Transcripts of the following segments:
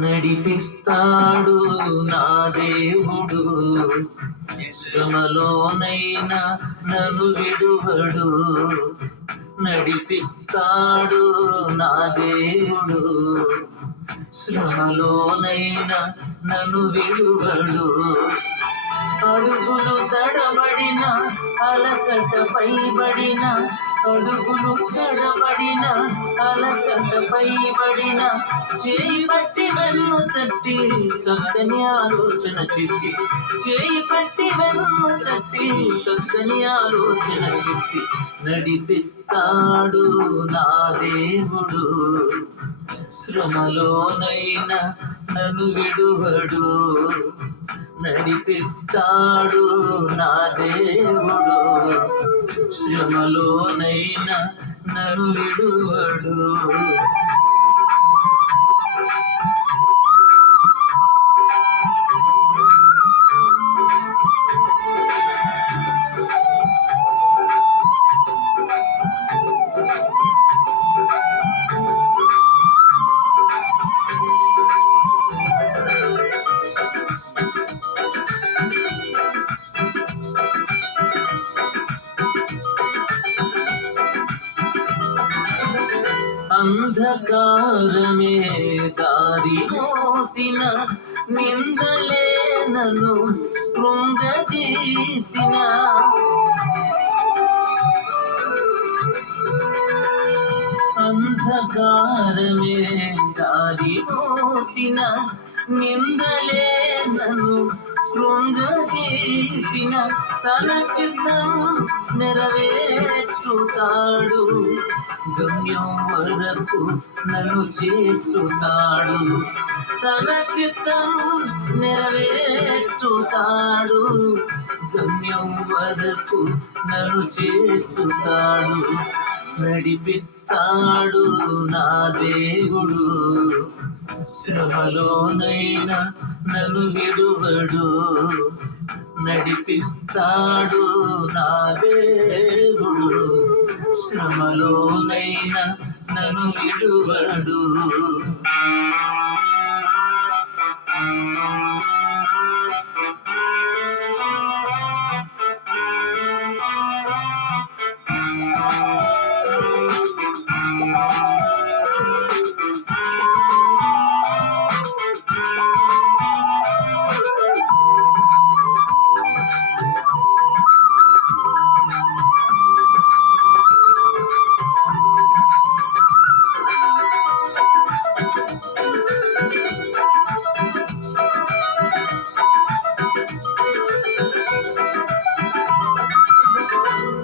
నడిపిస్తాడు నా దేవుడు, శ్రమలోనైనా నన్ను విడువడు. నడిపిస్తాడు నా దేవుడు, శ్రమలోనైనా నన్ను విడువడు. అడుగులు తడబడిన అలసట పైబడిన, అడుగులు తడబడిన అలసట పైబడిన, చేయి పట్టి వెన్ను తట్టి చక్కని ఆలోచన చెప్పి, చేయి పట్టి వెన్ను తట్టి చక్కని ఆలోచన చెప్పి, నడిపిస్తాడు నా దేవుడు, శ్రమలోనైనా నన్ను విడువడు. నడిపిస్తాడు నా దేవుడు, శ్రమలోనైనా నన్ను విడువడు. అంధకారమే దారి మోసిన, నిందలే నన్ను కృంగదీసిన, అంధకారమే దారి మోసిన, నిందలే నన్ను కృంగదీసిన, తన చిత్తం నెరవేర్చుతాడు, గమ్యం వరకు నన్ను చేర్చుతాడు. తన చిత్తం నెరవేర్చుతాడు, గమ్యం వరకు నన్ను చేర్చుతాడు. నడిపిస్తాడు నా దేవుడు, శ్రమలోనైనా నన్ను విడువడు. నడిపిస్తాడు నా దేవుడు, శ్రమలోనైనా నన్ను విడువడు.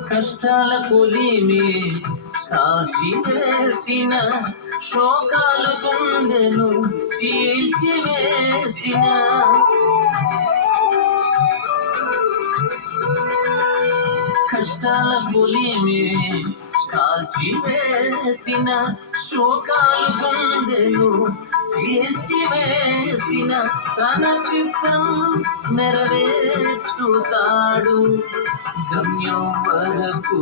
కష్టాల కొలిమి కాల్చివేసిన, శోకాల గుండెను చీల్చివేసిన, కష్టాల కొలిమి కాల్చివేసిన, శోకాల గుండెను చీల్చివేసిన, తన చిత్తం నెరవేర్చుతాడు, గమ్యం వరకు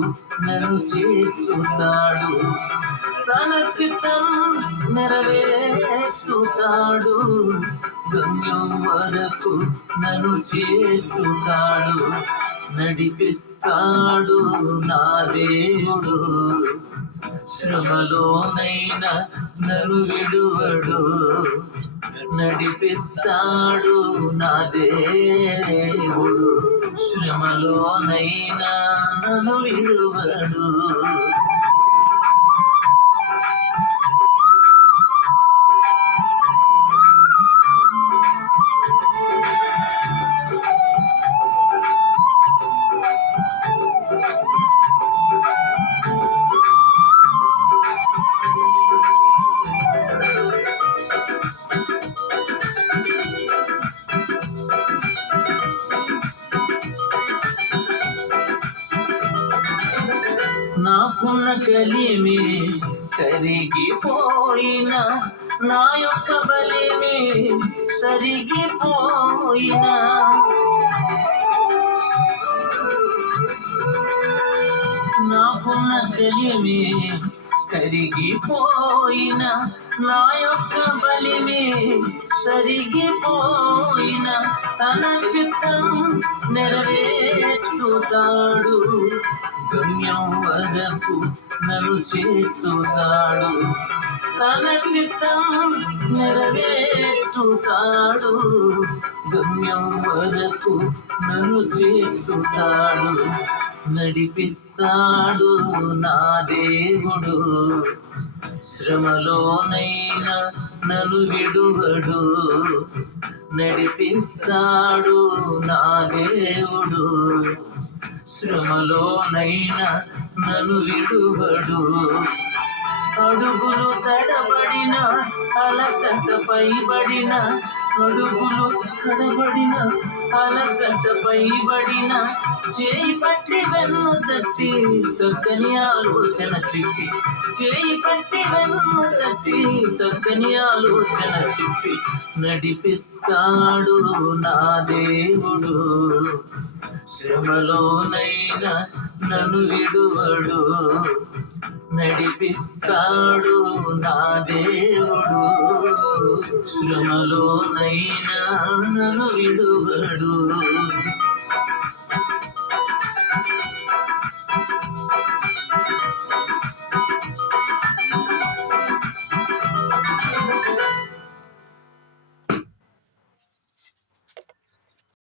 నన్ను చేర్చుతాడు. తన చిత్తం నెరవేర్చుతాడు, గమ్యం వరకు నన్ను చేర్చుతాడు. నడిపిస్తాడు నా దేవుడు, శ్రమలోనైనా నన్ను విడువడు. నడిపిస్తాడు నా దేవుడు, శ్రమలోనైనా నన్ను విడువడు. నాకున్న కలిమి కరిగిపోయిన, నా యొక్క బలిమి కరిగిపోయిన, నాకున్న కలిమి కరిగిపోయిన నా యొక్క బలిమే తరిగిపోయిన తన చిత్తం నెరవేర్చుతాడు. గమ్యం వరకు నన్ను చేర్చుతాడు. తన చిత్తం నెరవేర్చుతాడు. గమ్యం వరకు నన్ను చేర్చుతాడు. నడిపిస్తాడు నా దేవుడు. శ్రమలోనైనా నన్ను విడువడు. నడిపిస్తాడు నా దేవుడు. శ్రమలోనైనా నన్ను విడువడు. అడుగులు తడబడిన అలసట పైబడిన, అడుగులు తడబడిన అలసట పైబడిన, చేయి పట్టి వెన్ను తట్టి చక్కని ఆలోచన చెప్పి, చేయి పట్టి వెన్ను తట్టి చక్కని ఆలోచన చెప్పి నడిపిస్తాడు నా దేవుడు. శ్రమలోనైనా నన్ను విడువడు. నడిపిస్తాడు నా దేవుడు. శ్రమలోనైనా నన్ను విడువడు.